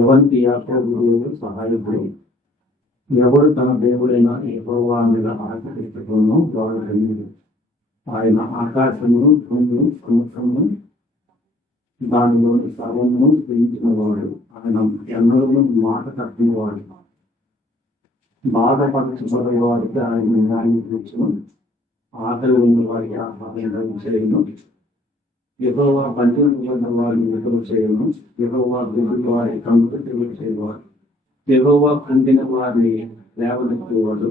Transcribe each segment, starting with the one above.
ఎవరికి యాకోబు దేవుడు సహాయకుడు, ఎవరు తన దేవుడైన యెహోవా మీద ఆశ పెట్టుకున్నో వాడు ధన్యుడు. ఆయన ఆకాశమును భూమిని సముద్రమును దానిలోని సర్వమును సృజించిన వాడు. ఆయన ఎన్నడూ మాట తప్పిన వాడు. బాధపరచబడే వారికి ఆయన న్యాయం తీర్చును, ఆకలి ఉన్న వారికి ఆహారం చేయను. యెహోవా బంధింపబడిన వారిని విడుదల చేయను. యెహోవా గుడ్డి వారి కన్నులు తెరుగు చేయవాడు. యెహోవా కృంగిన వారిని లేవనెత్తేవాడు.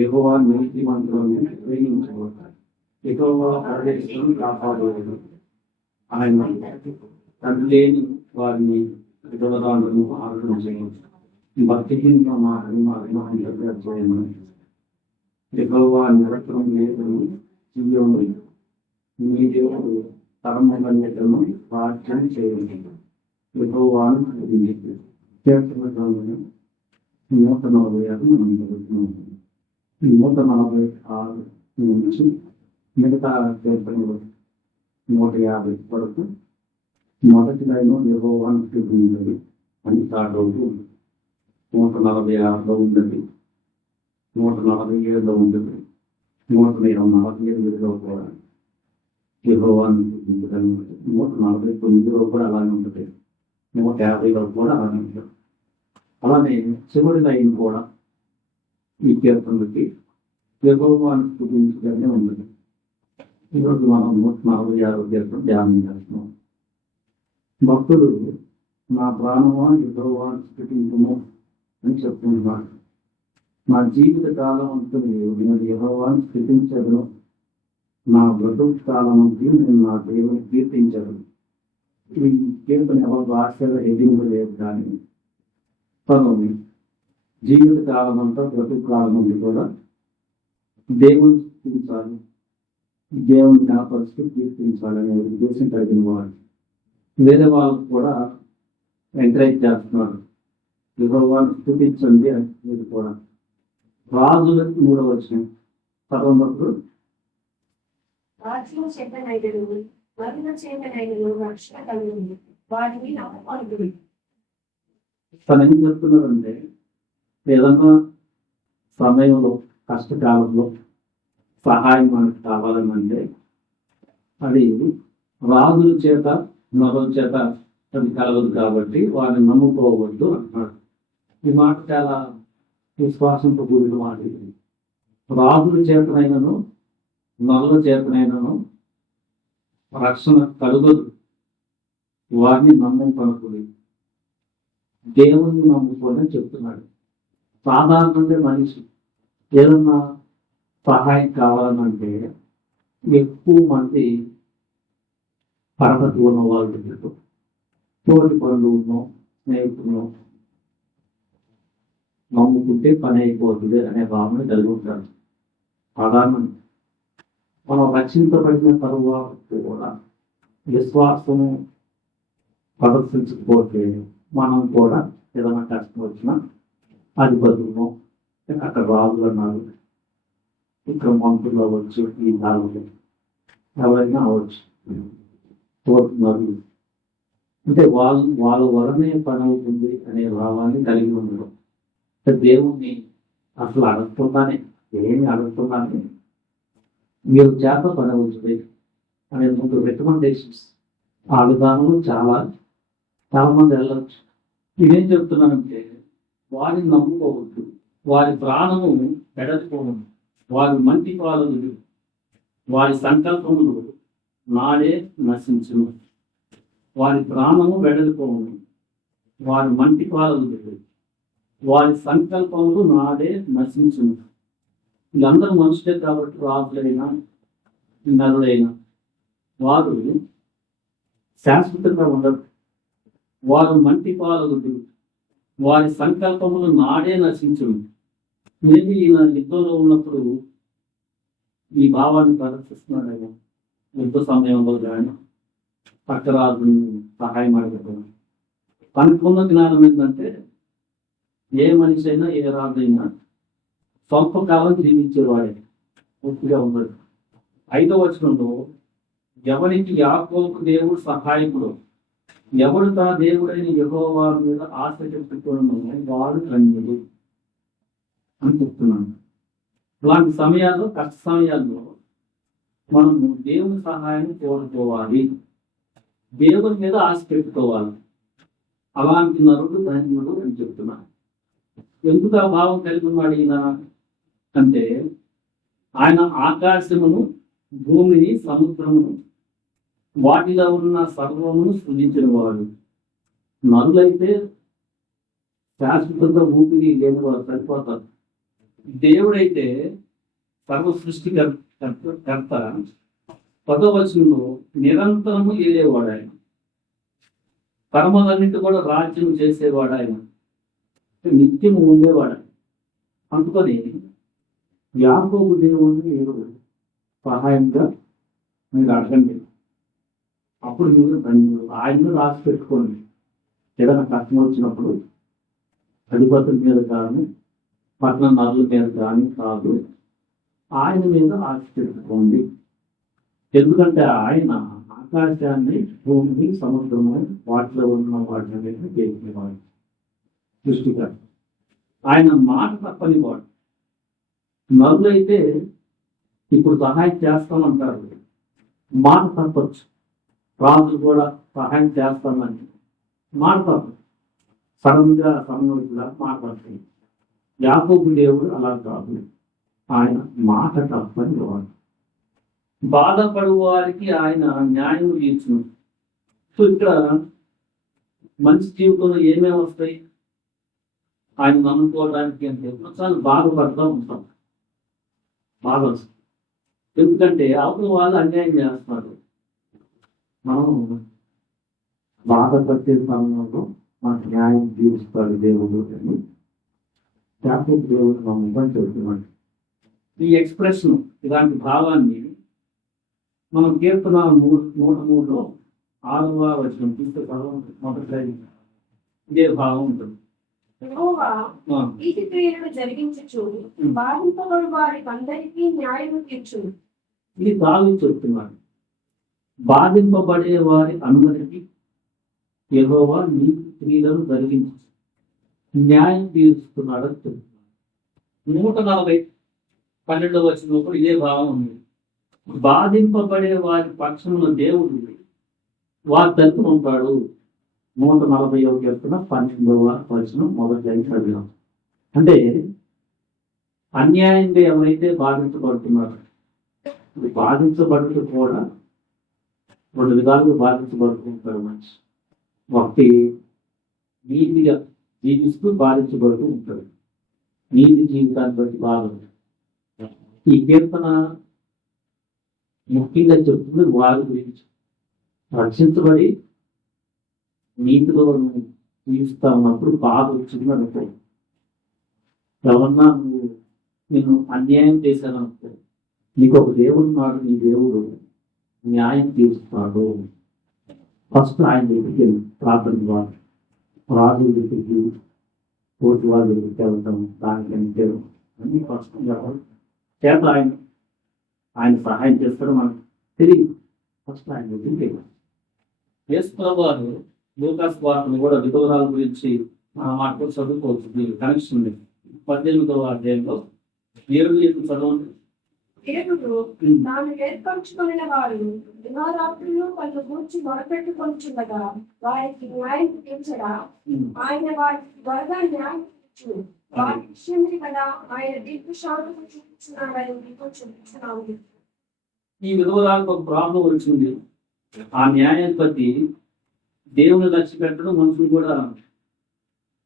యెహోవా నీతిమంతులను ప్రేమించేవాడు. యెహోవా పరదేశులను కాపాడేవాడు. ఆయన తండ్రి లేని వారిని విధవరాలను ఆదరణ చేయను. భక్తిహీన మాటను అభిమానం చేయను. యెహోవా నిరతరం లేదని సీయోను నీ దేవుడు తరములన్నిటిను ప్రార్థన చేయండి. యెహోవాను స్తుతించుడి. కీర్తనలు 146 మనం చదువుతున్నాము. 146 నుంచి మిగతా కీర్తనలు 150 వరకు మొదటి లైన్ యెహోవాను స్తుతించుడి అని స్టార్ట్ అవుతుంది. 146లో ఉందండి, 147లో ఉంటుంది, 148లో కూడా యెహోవాను స్తుతించుడి. 149లో కూడా అలానే ఉంటుంది, 150లో కూడా అలానే ఉంటుంది. అలానే చివరి లైన్ కూడా ఈ కీర్తనలకి యెహోవాను స్తుతించుడనే ఉంటుంది. ఈరోజు మనం 146 కీర్తన ధ్యానం చేస్తున్నాం. భక్తుడు నా ప్రాణమా యెహోవాను స్తుతించుము అని చెప్తున్నాడు. నా జీవిత కాలం అంతా నేను యెహోవాను స్తుతించను. నా బ్రతుకు కాలం అంతా నేను నా దేవుని కీర్తించను. ఈ కీర్తన ఎవరి భాషలో హెడ్డింగ్ లేదు, కానీ తను జీవిత కాలం అంతా బ్రతుకు కాలం అంతా కూడా దేవుని స్థుతించాలి, దేవుని జ్ఞాపరిస్తూ కీర్తించాలనే ఉద్దేశం కలిగిన వాడు. వేరే వాళ్ళకు కూడా ఎంకరేజ్ చేస్తున్నాడు, యెహోవాను స్తుతించండి అని. మీరు కూడా రాజులకు 3వ వచనం చదవనప్పుడు రాజ్యం చెప్పనైనను మరణ చేయనైనను రక్షణ కలుగును, వాటిని నమ్మకూడదు. తను ఏం చెప్తున్నారంటే, ఏదన్నా సమయంలో కష్టకాలంలో సహాయం మనకు కావాలనంటే అది రాజుల చేత మరో చేత అది కలగదు, కాబట్టి వారిని నమ్ముకోవద్దు అంటున్నాడు. ఈ మాట చాలా విశ్వాసంతో కూడిన మాట. రాజుల చేతనైనను నరుల చేతనైనను రక్షణ కలుగదు, వారిని నమ్ముకొనకూడదు, దేవుణ్ణి నమ్ముకొని చెప్తున్నాడు. సాధారణంగా మనిషి ఏదన్నా సహాయం కావాలంటే ఎక్కువ మంది పరపతి ఉన్న వాళ్ళ దగ్గరకు, తోటి పనులు ఉన్నో స్నేహితులను నమ్ముకుంటే పని అయిపోతుంది అనే భావన కలిగి ఉంటారు. సాధారణంగా మనం రక్షించబడిన తరువాత కూడా విశ్వాసము ప్రదర్శించకపోతే మనం కూడా ఏదైనా కష్టం వచ్చినా అధిపతులను, అక్కడ రాజులు అన్నారు, ఇక్కడ మంత్రులు అవ్వచ్చు, ఈ దారులు ఎవరైనా అవ్వచ్చు, తోడుతున్నారు అంటే వాళ్ళ వలనే పని అవుతుంది అనే భావాన్ని కలిగి ఉండడం. దేవుణ్ణి అసలు అడుగుతున్నానే, ఏమి అడుగుతున్నానే మీరు చేత పని అవుతుంది అనే ముందు రికమెండేషన్స్ ఆ విధానంలో చాలా మంది వెళ్ళచ్చు. ఇదేం చెప్తున్నానంటే, వారిని నమ్ముకోవద్దు, వారి ప్రాణము పెడకపోవద్దు, వారి మంటి పాలలు, వారి సంకల్పములు నాడే నశించును. వారి ప్రాణము వెడలిపోవును, వారి మంటి పాలలు, వారి సంకల్పములు నాడే నశించును. వీళ్ళందరూ మనుషులే కాబట్టి రాజులైనా నరులైనా వారు శాశ్వతంగా ఉండరు. వారు మంటి పాలలు, వారి సంకల్పములు నాడే నశించును. మేబీ ఈయన యుద్ధంలో ఉన్నప్పుడు ఈ భావాన్ని ప్రదర్శిస్తున్నాడు. ఆయన యుద్ధ సమయంలో కానీ పక్కరాజుని సహాయం అడగడం. తనకున్న జ్ఞానం ఏంటంటే, ఏ మనిషి అయినా ఏ రాజైనా స్వల్ప కాలం జీవించేవాడే, పూర్తిగా ఉన్నాడు. 5వ వచనంలో ఎవరికి యాకోబు దేవుడు సహాయకుడు, ఎవడు తన దేవుడైన యెహోవా మీద ఆశ పెట్టుకోవడం వాడు ధన్యుడు అని చెప్తున్నాను. ఇలాంటి సమయాల్లో, కష్ట సమయాల్లో మనము దేవుని సహాయాన్ని కోరుకోవాలి, దేవుని మీద ఆశ పెట్టుకోవాలి. అలాంటి నరుడు ధన్యుడు అని చెప్తున్నాను. ఎందుకు ఆ భావం కలిగి ఉన్నాడు ఈయన అంటే, ఆయన ఆకాశమును, భూమిని, సముద్రమును, వాటిలో ఉన్న సర్వమును సృజించిన వాడు. నరులైతే శాశ్వతంగా ఊపిరి లేని వారు సరిపోతారు. దేవుడైతే సర్వ సృష్టికర్త. 10వ వచనంలో నిరంతరము ఏలేవాడు ఆయన, కర్మలన్నింటి కూడా రాజ్యం చేసేవాడు ఆయన, నిత్యము ఉండేవాడు. అందుకని యాకోబు దేవుడిని మీరు సహాయంగా మీరు అడగండి, అప్పుడు మీరు ఆయన్ని రాసి పెట్టుకోండి. ఏదైనా కష్టం వచ్చినప్పుడు అధిపతుల మీద కానీ, పట్టణ నరుల మీద కానీ కాదు, ఆయన మీద రాసి పెట్టుకోండి. ఎందుకంటే ఆయన ఆకాశాన్ని, భూమిని, సముద్రము, వాటిలో ఉన్న వాటిని మీద చేసేవాడు, సృష్టికర్త. ఆయన మాట తప్పని వాడు. నరులైతే ఇప్పుడు సహాయం చేస్తామంటారు, మాట తప్పచ్చు. రాజులు కూడా సహాయం చేస్తామని మాట తప్ప సడన్గా సమయంలో మాట తప్పదు. యాకోబు దేవుడు అలా కాదు, ఆయన మాట తప్పని వాడు. బాధపడు వారికి ఆయన న్యాయం తీర్చును. సో ఇక్కడ మంచి జీవితంలో ఏమేమి వస్తాయి ఆయన నమ్ముకోవడానికి అంటే చాలా బాధపడుతూ ఉంటాం. బాధ వస్తుంది, ఎందుకంటే అవతల వాళ్ళు అన్యాయం చేస్తున్నారు. మనం బాధపడే సమయంలో మనకు న్యాయం తీరుస్తాడు దేవుడు అని యాకోబు దేవుడు నమ్మకం చెబుతున్నాడు. ఈ ఎక్స్ప్రెషన్, ఇలాంటి భావాన్ని మనం కీర్తన 103లో 6వ వచనం చూస్తే మొదటి ఇదే భావం ఉంటుంది. యెహోవా నీతి క్రియలను జరిగించుచు బాధింపబడు వారికి అందరికీ న్యాయము తీర్చును. ఇది దావీదు చెప్తున్నాడు. బాధింపబడే వారి అందరికీ యెహోవా నీతి క్రియలను జరిగించు న్యాయం తీరుస్తున్నాడని చెప్తున్నాడు. 140 వచ్చినప్పుడు ఇదే భావం ఉంది. బాధింపబడే వారి పక్షమున దేవుడు వారి తరపున ఉంటాడు. 141 చెప్తున్న 12వ వచనం మొదటి చదివాం. అంటే అన్యాయంగా ఎవరైతే బాధించబడుతున్నారో, బాధించబడుతూ కూడా 2 విధాలుగా బాధించబడుతుంటారు మనిషి. ఒకటి నీతిగా జీవిస్తూ బాధించబడుతూ ఉంటాడు, నీతి జీవితాన్ని బట్టి బాధ. ఈ కీర్తన ముఖ్యంగా చెప్తుంది వారి గురించి. రక్షించబడి నీతిలో జీవిస్తా ఉన్నప్పుడు బాధ వచ్చింది అనుకో, ఎవరన్నా నేను అన్యాయం చేశాననుకో, నీకు ఒక దేవుడు నాడు, నీ దేవుడు న్యాయం తీరుస్తాడు. ఫస్ట్ ఆయన దగ్గరికి ప్రార్థన ద్వారా రాజు దగ్గరికి, కోర్టు వాళ్ళ దగ్గరికి వెళ్తాం, దానికి అన్ని ఫస్ట్ చేత ఆయన సహాయం చేస్తాడు. మనకు తెలియదు, ఫస్ట్ ఆయన దగ్గరికి. యేసుప్రభువు వారు లూకాసు వార్తను కూడా విధవరాల గురించి మాకు చదువుకోవచ్చు, కనెక్షన్ ఉంది. 18వ అధ్యాయంలో 7 చదవండి. దేవుడు తాను ఏర్పరచుకున్న వారు దివారాత్రులు పలు గూర్చి మొరపెట్టుకొనిచుండగా వారికి న్యాయం తీర్చడా ఆయన వారికి త్వరగా న్యాయం తీర్చు. వారి విషయమే కదా ఆయన దీర్ఘ శాంతము చూపించున్నాడని మీకు చూపించున్నాము. ఈ విధవరాలకు ఒక ప్రాబ్లం వచ్చింది. ఆ న్యాయం బట్టి దేవుని లక్ష్య పెట్టడం, మనుషులు కూడా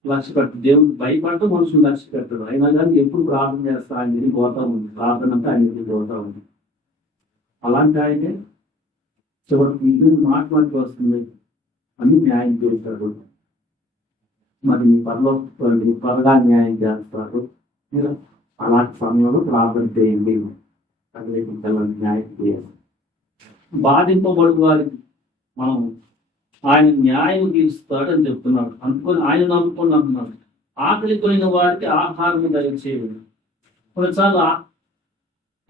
లక్ష్య పెట్టడు. దేవుని భయపడటం, మనుషులు లక్ష్య పెట్టడు. అయినా కానీ ఎప్పుడు ప్రార్థన చేస్తా ఆయన పోతా ఉంది, ప్రార్థన అంటే ఆయన పోతా ఉంది. అలాంటి ఆయనే చివరికి ఇది మాట్లాడి వస్తుంది అని న్యాయం చేస్తాడు. మరి మీ పనిలో త్వరగా న్యాయం చేస్తారు. మీరు అలాంటి సమయంలో ప్రార్థన చేయండి, న్యాయం చేయాలి. బాధింపబడు వారికి మనం ఆయన న్యాయం తీరుస్తాడని చెప్తున్నాడు. అనుకొని ఆయన నమ్ముకొని అంటున్నాడు. ఆకలి కొనిన వారికి ఆహారం దయచేయండి. కొన్నిసార్లు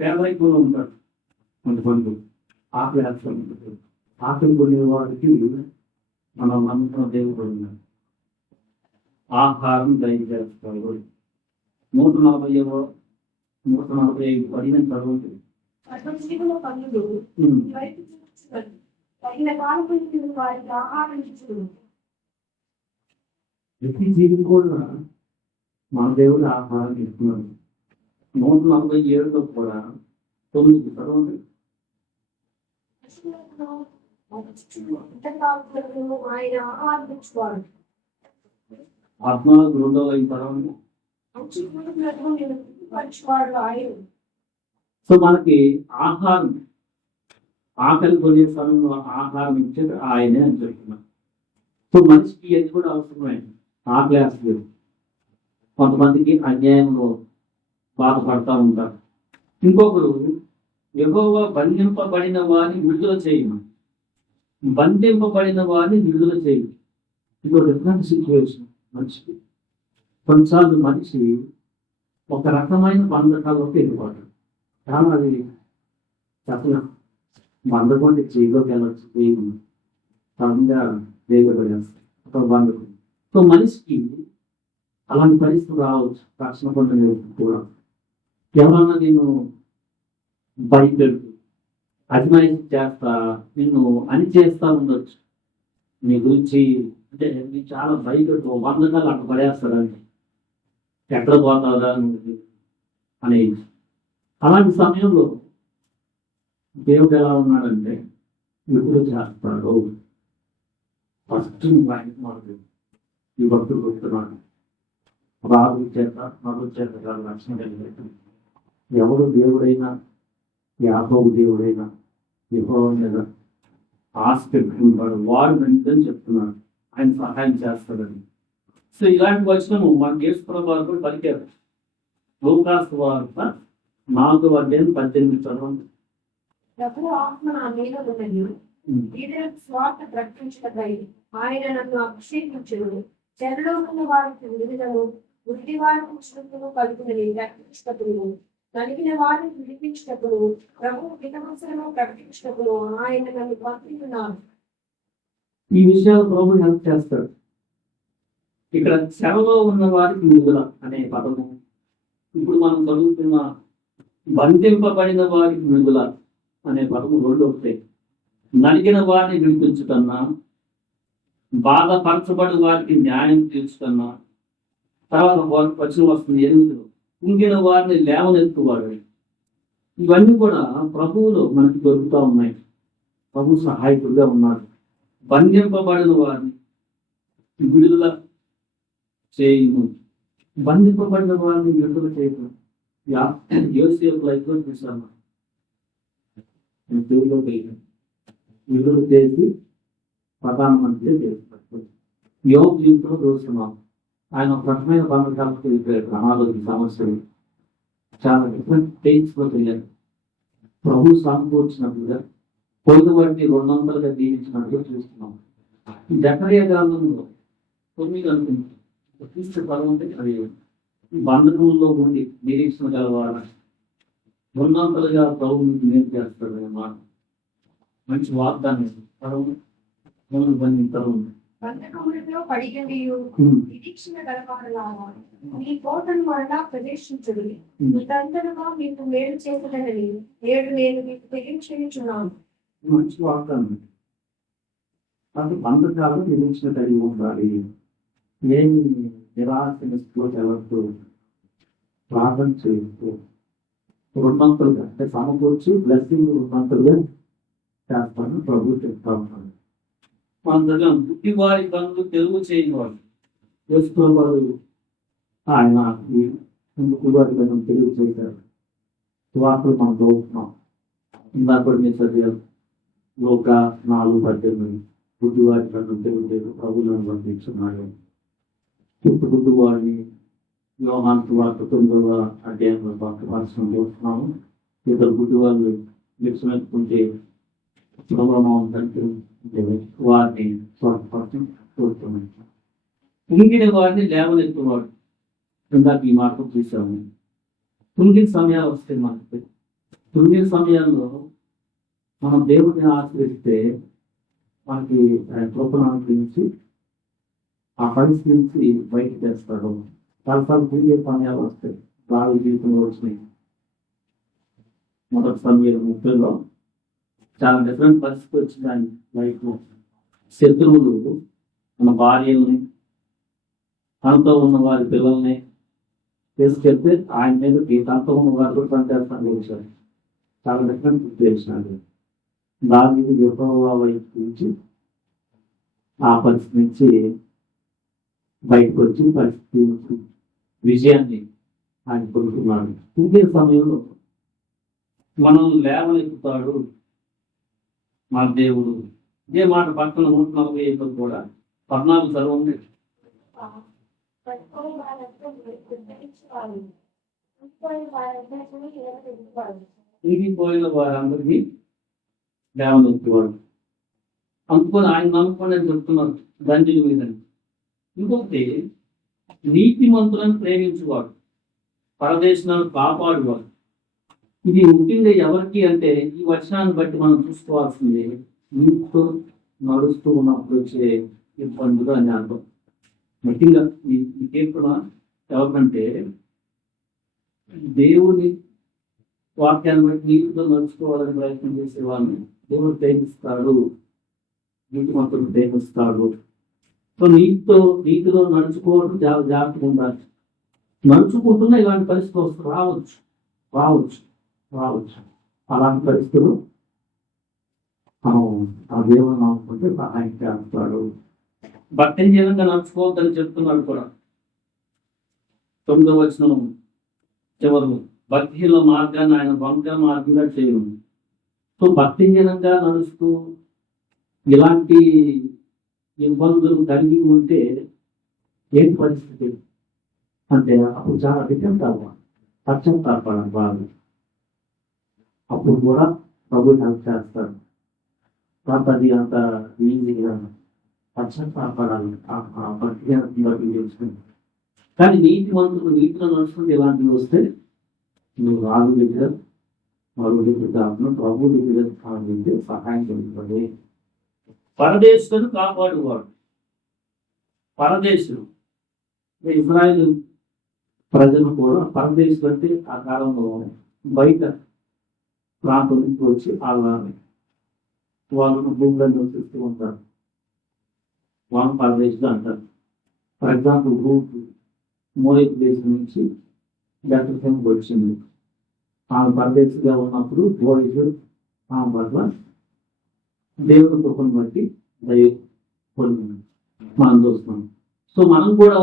పేదరికంలో ఉంటాడు, కొంతమంది ఆకలి వేస్తూ ఉంటుంది. ఆకలి కొనిన వారికి మనం నమ్ముకున్న దేవుడు ఉన్నాడు. ఆహారం దయచేస్తాడు. 145 పడిన తర్వాత పట్టణజీవుల పనులు వైపు చూస్తున్నది. తగిన కాలపు వారికి ఆహారం ఇచ్చును. ప్రతి జీవితం కూడా మన దేవుడు ఆహారం ఇస్తున్నాడు. 147లో కూడా 9 చదవండి. ఆయన ఆహారం ఇచ్చువాడు. 14 చదవండి. పరిచువాడు ఆయన. సో మనకి ఆహారం, ఆకలి కొనే సమయంలో ఆహారం ఇచ్చేది ఆయనే అని చెప్తున్నాం. సో మనిషికి ఏది కూడా అవసరమైంది. ఆకలి వేస్తుంది. కొంతమందికి అన్యాయంలో బాధపడతా ఉంటారు. ఇంకొకరు యెహోవా బంధింపబడిన వారిని విడుదల చేయను, బంధింపబడిన వారిని విడుదల చేయు. ఇది ఒక డిఫరెంట్ సిచ్యువేషన్ మనిషికి. కొన్నిసార్లు మనిషి ఒక రకమైన బంధకాల్లోకి వెళ్ళిపోతాడు. కానీ అది చెప్పలేం. బంధకుండా చేయలోకి వెళ్ళచ్చు, చేయము సడన్గా వేగపడేస్తాయి ఒక బంధకం. సో మనిషికి అలాంటి పరిస్థితి రావచ్చు. రక్షణ పొందిన కూడా ఎవరన్నా నేను భయపెడుతూ అజమాయిషి చేస్తా, నిన్ను అని చేస్తా ఉండొచ్చు. నీ గురించి అంటే నీకు చాలా భయపెడుతూ వందకాలు అక్కడ పడేస్తాడండి, ఎక్కడ పోతారా నువ్వు అనేది. అలాంటి సమయంలో దేవుడు ఎలా ఉన్నాడంటే ఎప్పుడు చేస్తాడు. ఫస్ట్ ఆయన మాకు ఈ భక్తులు చెప్తున్నాడు, రాజు చేత మరో చేత కాదు రక్షణ కలిగి. ఎవరు దేవుడైనా, యాకోబు దేవుడైనా యెహోవా మీద ఆశ పెట్టుకుంటాడు, వాడు మంచిదని చెప్తున్నాడు, ఆయన సహాయం చేస్తాడని. సో ఇలాంటి వచనము మన యేసుప్రభువు వారు కూడా పలికారు. లూకాసు వార్త 4:18 చదవండి. ప్రభు ఆత్మ నా మీద ఉన్నది, ఇతరులకు స్వార్థ ప్రకటించటకై ఆయన నన్ను అభిషేకించును. చెరలో ఉన్న వారికి విడుదలను, గుడ్డి వారికి చూపును కలుగునని రక్షించటకును, నలిగిన వారిని విడిపించటకును, ప్రభు దినవసరము ప్రకటించటకును ఆయన నన్ను పంపిస్తున్నాను. ఈ విషయాలు ప్రభు హెల్ప్ చేస్తాడు. ఇక్కడ చెరలో ఉన్న వారికి విడుదల అనే పదము, ఇప్పుడు మనం చదువుతున్న బంధింపబడిన వారికి విడుదల అనే పదము రెండు వస్తాయి. నలిగిన వారిని విడిపించుకన్నా, బాధపరచబడి వారికి న్యాయం తీర్చుకన్నా, తర్వాత వచనం వస్తుంది 8లో కుంగిన వారిని లేవనెత్తువాడు. ఇవన్నీ కూడా ప్రభువులో మనకి దొరుకుతూ ఉన్నాయి. ప్రభు సహాయకుడిగా ఉన్నాడు. బంధింపబడిన వారిని విడుదల చేయను, బంధింపబడిన వారిని విడుదల చేయను. యోసేపు లైఫ్లో చూసాను, దేవులో విడుదల చేసి ప్రధానమంత్రి చేస్తారు. యోగ జీవితంలో చూస్తున్నాం, ఆయన ఒక రకమైన బంధకాలకు వెళ్ళిపోయాడు. అనారోగ్య సమస్యలు చాలా డిఫరెంట్ స్టేజ్లో వెళ్ళారు. ప్రభు సమకూర్చినట్టుగా పొరుగు వాటిని 200గా దీవించినట్టుగా చూస్తున్నాం. జకరియా గ్రంథంలో 9 అనుకుంటుంది క్రీస్తు పదవుంటే అది బంధకంలో ఉండి నిరీక్షణ గలవారు 200గా ప్రభు మీకు మేలు చేస్తాడు అన్నమాట. మంచి వాగ్దానం పదవు తరువు బంధకములతో పడిగండియు నిరీక్షణ గలవారులారా మీ కోటను మరలా ప్రవేశించుడు. మీకంతనుగా మీకు మేలు చేసేదనని నేడు నేను మీకు తెలియచేయుచున్నాను. మంచి వాగ్దానం. అది బంధకాలు నిరీక్షణ కలిగి ఉండాలి. ఏమి నిరాశలో ఎవరితో ప్రార్థన చేస్తూ 200గా అంటే సమకూర్చి బ్లెస్సింగ్ 200గా చేస్తాను ప్రభు చెప్తా ఉన్నాడు. మన దగ్గర బుద్ధివారి పనులు తెలుగు చేయని వాళ్ళు వారు ఆయన ఈ బుద్ధివారి పనులు తెలుగు చేశారు. వార్తలు మనం చదువుతున్నాం. ఇందాక కూడా మీరు చదివారు. లోక 4:18 బుద్ధివారి పనులు తెలుగు చేసి ప్రభులను పంపించున్నాడు. ఇప్పుడు బుద్ధివారిని యోహాను వార్త 9వ అధ్యాయంలో పంపించడం చూస్తున్నాము. ఇద్దరు బుద్ధివాళ్ళు విశ్వసించుకుంటే ప్రభావం కంటే వారిని స్వస్థపరచం కోరుతున్నాయి. కుంగిన వారిని లేవనెత్తువాడు. ఇందాక ఈ మాట చూసాము. కుంగిన సమయాలు వస్తాయి మనకి. కుంగిన సమయాల్లో మనం దేవుడిని ఆశ్రయిస్తే మన మనకి ఆయన కృపను అనుగ్రహించి ఆ పరిస్థితి నుంచి బయటకు తెస్తాడు. చాలాసార్లు తిరిగే సమయాలు వస్తాయి. బాగా జీవితంలో వచ్చినాయి. మొదటి సమయం 30లో చాలా డిఫరెంట్ పరిస్థితి వచ్చింది ఆయన లైఫ్లో. శత్రువులు మన భార్యల్ని, తనతో ఉన్న వారి పిల్లల్ని తీసుకెళ్తే ఆయన మీద తనతో ఉన్న వారు కూడా పనిచేస్తాను వచ్చారు. చాలా డిఫరెంట్ సిచ్యువేషన్. దానికి యెహోవా వైపు నుంచి ఆ పరిస్థితి నుంచి బయటకు వచ్చి పరిస్థితి నుంచి విజయాన్ని ఆయన పొందుతున్నాడు. ఇంకే సమయంలో మనం లేవనెత్తుతాడు మన దేవుడు. ఇదే మాట పక్కన 145 కూడా 14 చదవండి. పట్టుకొని వారంతా గుర్తించేవారు. పట్టుకొని వారంతా నిలబెట్టేవారు. తిరిగిపోయిన వారందరికీ లేవనెత్తేవాడు. అందుకొని ఆయన నమ్ముకొని అని చెప్తున్నారు దండ్రి మీద. ఇంకొకటి నీతిమంతులను ప్రేమించేవాడు, పరదేశాలను కాపాడువాడు. ఇది ముఖ్యంగా ఎవరికి అంటే ఈ వచనాన్ని బట్టి మనం చూసుకోవాల్సింది నీటితో నడుస్తూ ఉన్నప్పుడు వచ్చే ఇబ్బందులు అని అర్థం. ముఖ్యంగా ఈ కీర్తన ఎవరికంటే దేవుని వాక్యాన్ని బట్టి నీటితో నడుచుకోవాలని ప్రయత్నం చేసే వాళ్ళని దేవుడు ప్రేమిస్తాడు, నీతిమంతుడు ప్రేమిస్తాడు. సో నీటిలో నడుచుకోవడం చాలా జాగ్రత్తగా ఉండాలి. నడుచుకుంటున్నా ఇలాంటి పరిస్థితులు రావచ్చు. అలాంటి పరిస్థితులు మనం ఆ దేవుని నమ్ముకుంటే సహాయం చేస్తాడు. భక్తిహీనంగా నడుచుకోవద్దని చెప్తున్నాడు కూడా. 9వ వచనం చివరు భక్తిహీన మార్గాన్ని ఆయన వంకర మార్గంగా చేయను. సో భక్తిహీనంగా నడుస్తూ ఇలాంటి ఇబ్బందులు కలిగి ఉంటే ఏంటి పరిస్థితి అంటే అప్పుడు చాలా పశ్చాత్తాపడాలి బాగా. అప్పుడు కూడా ప్రభు హెల్ప్ చేస్తాడు. అది అంత ఈజీగా పశ్చాత్తాపడాలి ఆ భక్తిహీనంగా చేసుకుని. కానీ నీతిలో నడుచుకుంటే ఇలాంటివి వస్తే నువ్వు రాజు దగ్గర మరో దగ్గర కాకుండా ప్రభు దగ్గర కావాలంటే సహాయం కలుగుతుంది. పరదేశులను కాపాడువాడు. పరదేశులు ఇజ్రాయేల్ ప్రజలు కూడా పరదేశులు అంటే ఆ కాలంలో బయట ప్రాంతం నుంచి వచ్చి వాళ్ళను భూములను నివసిస్తూ ఉంటారు. వాళ్ళు పరదేశులు అంటారు. ఫర్ ఎగ్జాంపుల్ రూట్ మోయబు దేశం నుంచి బెత్లెహేముకు వచ్చింది. ఆమె పరదేశిగా ఉన్నప్పుడు బోయజు ఆమె పట్ల దేవుని కృపను బట్టి దయ పొందింది మనం చూస్తున్నాం. సో మనం కూడా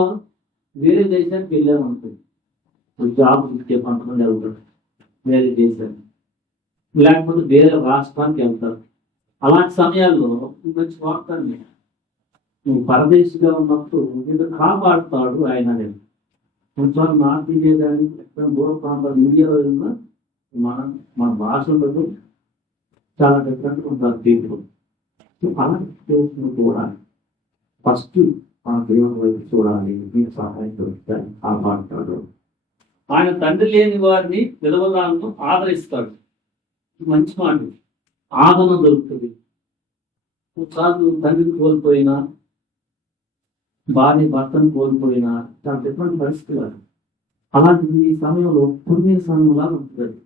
వేరే దేశానికి వెళ్ళామనుకోండి, జాబ్ ఇచ్చే కొంతమంది వెళ్తారు వేరే దేశానికి, లేకపోతే వేరే రాష్ట్రానికి వెళ్తారు. అలాంటి సమయాల్లో మంచి వార్తని నువ్వు పరదేశిగా ఉన్నప్పుడు నిన్ను కాపాడుతాడు ఆయన అనేది. కొంచెం నార్త్ ఇండియా కానీ ఎక్కడ దూర ప్రాంతాలు ఇండియాలో ఉన్నా మన భాష ఉండదు, చాలా డిఫరెంట్గా ఉంటారు పీపుల్. అలాంటి సిచ్యువేషన్ చూడాలి. ఫస్ట్ మన దేవుని వైపు చూడాలి. మీకు సహాయం దొరుకుతాయి, కాపాడుతాడు. ఆయన తండ్రి లేని వారిని విధవరాలను ఆదరిస్తాడు. మంచి మాట. ఆదరణ దొరుకుతుంది. కొన్నిసార్లు తండ్రిని కోల్పోయినా, భార్య భర్తను కోల్పోయినా చాలా డిఫరెంట్ పరిస్థితులు. అలాంటి ఈ సమయంలో కొన్ని సమయంలో ఉంటుంది.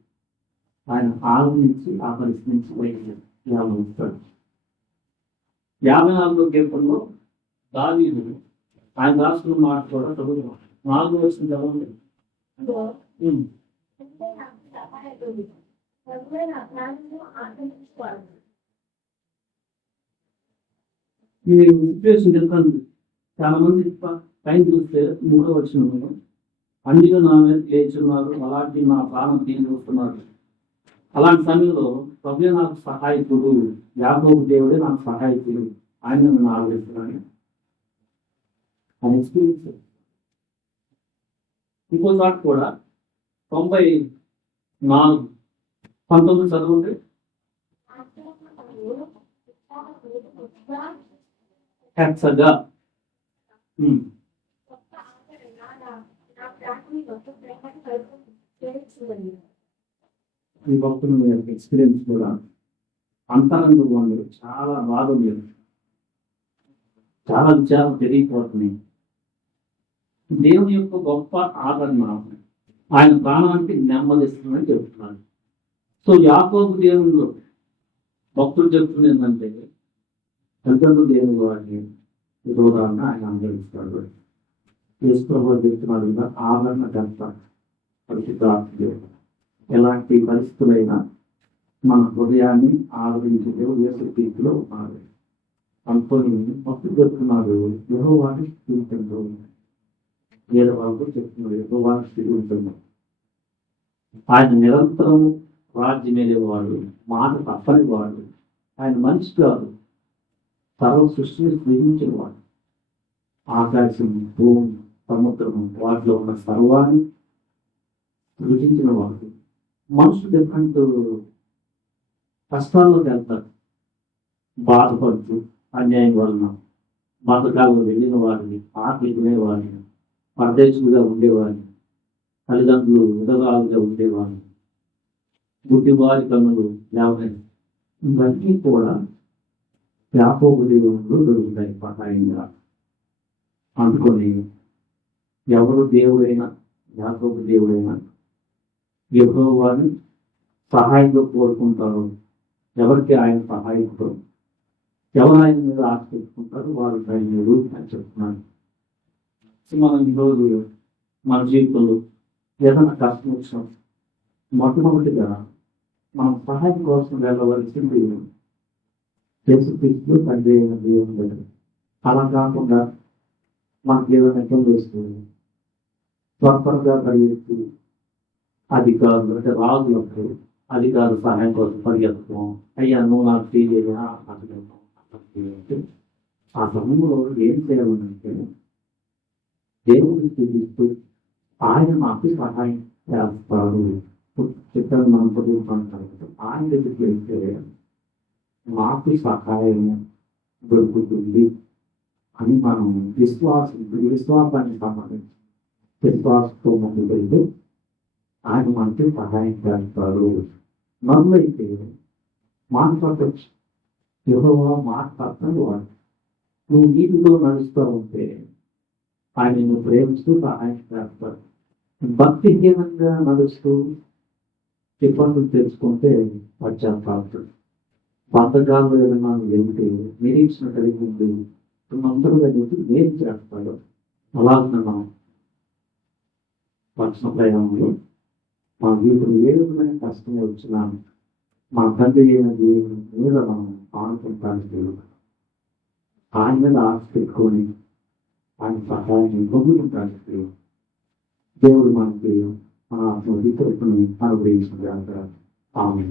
ఆయన ఆదరించి ఆ పరిస్థితి నుంచి బయటకు ఇస్తాడు. 54వ కీర్తనలో దావీదు ఆయన రాసుకున్న మాట కూడా చదువుతాం. 4వ వచనం చదవండి. ఈ సిచ్యువేషన్ చెప్పండి. చాలా మంది పైన చూస్తే 3వ వచనంలో అన్యులు నా మీద లేచున్నారు, అలాంటి నా ప్రాణం తీసి వస్తున్నారు. అలాంటి సమయంలో ప్రభువే నాకు సహాయకుడు, యాకోబు దేవుడే నాకు సహాయకుడు, ఆయన నన్ను ఆదరిస్తున్నాను అని ఎక్స్పీరియన్స్. ఇంకోసారి కూడా 94:19 చదవండి. హెచ్చగా ఈ భక్తులు ఎక్స్పీరియన్స్ కూడా అంతరంగంగా ఉంది. చాలా బాధ లేదు. చాలా విచారం పెరిగిపోతున్నాయి. దేవుని యొక్క గొప్ప ఆదరణ ఆయన ప్రాణానికి నెమ్మదిస్తుందని చెప్తున్నాడు. సో యాకోబు దేవుళ్ళు భక్తులు చెప్తుంది ఏంటంటే తల్లిదండ్రులు దేవుని వారిని విరోధాన్ని ఆయన అనుభవిస్తాడు. యేసుప్రభువు చెప్తున్నాడు కదా, ఆదరణ గంట పరిశుద్ధాత్మ దేవుడు. ఎలాంటి పరిస్థితులైనా మన హృదయాన్ని ఆదరించే దేవుడు యేసు క్రీస్తులో ఉన్నారు అనుకొని భక్తులు చెప్తున్నారు. యెహోవాని స్తుతించండి. వేరే వాళ్ళు చెప్తున్నారు యెహోవాని స్తుతించండి. ఆయన నిరంతరం రాజ్యం ఏలేవాడు, మాట తప్పని వాడు. ఆయన మనిషి కాదు, సర్వ సృష్టిని సృజించిన వాడు. ఆకాశం, భూమి, సముద్రం, వాటిలో ఉన్న సర్వాన్ని సృజించిన వాడు. మనుషులు డిఫరెంట్ కష్టాల్లోకి వెళ్తారు, బాధపడుతూ అన్యాయం వలన బతకాల్లో వెళ్ళిన వారిని, ఆకలికునే వారిని, పరదేశులుగా ఉండేవారిని, తల్లిదండ్రులు విధవాలుగా ఉండేవారిని, గుడ్డివారి కన్నులు లేవని, ఇవన్నీ కూడా యాకోబు దేవుళ్ళు దొరుకుతాయి పటాయంగా. అందుకొని ఎవరు దేవుడైనా, యాకోబు దేవుడైనా యెహోవాని సహాయంగా కోరుకుంటారు. ఎవరికి ఆయన సహాయకుడు, ఎవరు ఆయన మీద ఆశ పెట్టుకుంటారు వారు ధన్యులు అని చెప్తున్నాను. మనం ఈరోజు మన జీవితంలో ఏదైనా కష్టం వచ్చినా మొట్టమొదటిగా మనం సహాయం కోసం వెళ్ళవలసింది యేసుక్రీస్తు తండ్రి అయిన దేవుని దగ్గర. అలా కాకుండా మనకి ఏదైనా ఇబ్బంది వస్తుంది త్వరగా పరిగెత్తి అధికారులు అంటే రాజులకు అధికారులు సహాయం కోసం పరిగెత్తడం, అయ్యా నువ్వు నాకు తెలియదా అంటే ఆ సమయంలో ఏం చేయాలంటే దేవుడిని చూపిస్తూ ఆయన మాకు సహాయం చేస్తాడు. చిత్రాన్ని మనం చదువుకుంటాం, ఆయన దగ్గరికి వెళ్తే మాకు సహాయం దొరుకుతుంది అని మనం విశ్వాసాన్ని సంబంధించి విశ్వాసంతో ముందుకు వెళ్తే ఆయన మనకి సహాయం చేస్తారు. నన్నులైతే మాట్లాడచ్చు, యెహోవా మాట్లాడతాడు వాడు. నువ్వు నీటిలో నడుస్తూ ఉంటే ఆయన నిన్ను ప్రేమిస్తూ సహాయం చేస్తాడు. భక్తిహీనంగా నడుస్తూ ఇబ్బందులు తెలుసుకుంటే పశ్చాత్తాపడు. బద్ధకాలు ఏదైనా వెళ్తే నిరీక్షణ కలిగి ఉంది అందరూ చెప్పి నేను చేస్తాడు. అలాగే మనం వచ్చిన ప్రయాణంలో మా జీవితంలో ఏ విధమైన కష్టం వచ్చినా మా తండ్రి అయిన దేవుని మీద మనం ఆనుకుంటానికి ఆయన మీద ఆశ పెట్టుకొని ఆయన సహాయాన్ని పొందుకుంటానికి దేవుడు మనకి మన ఆత్మ అనుగ్రహించిన ఆమె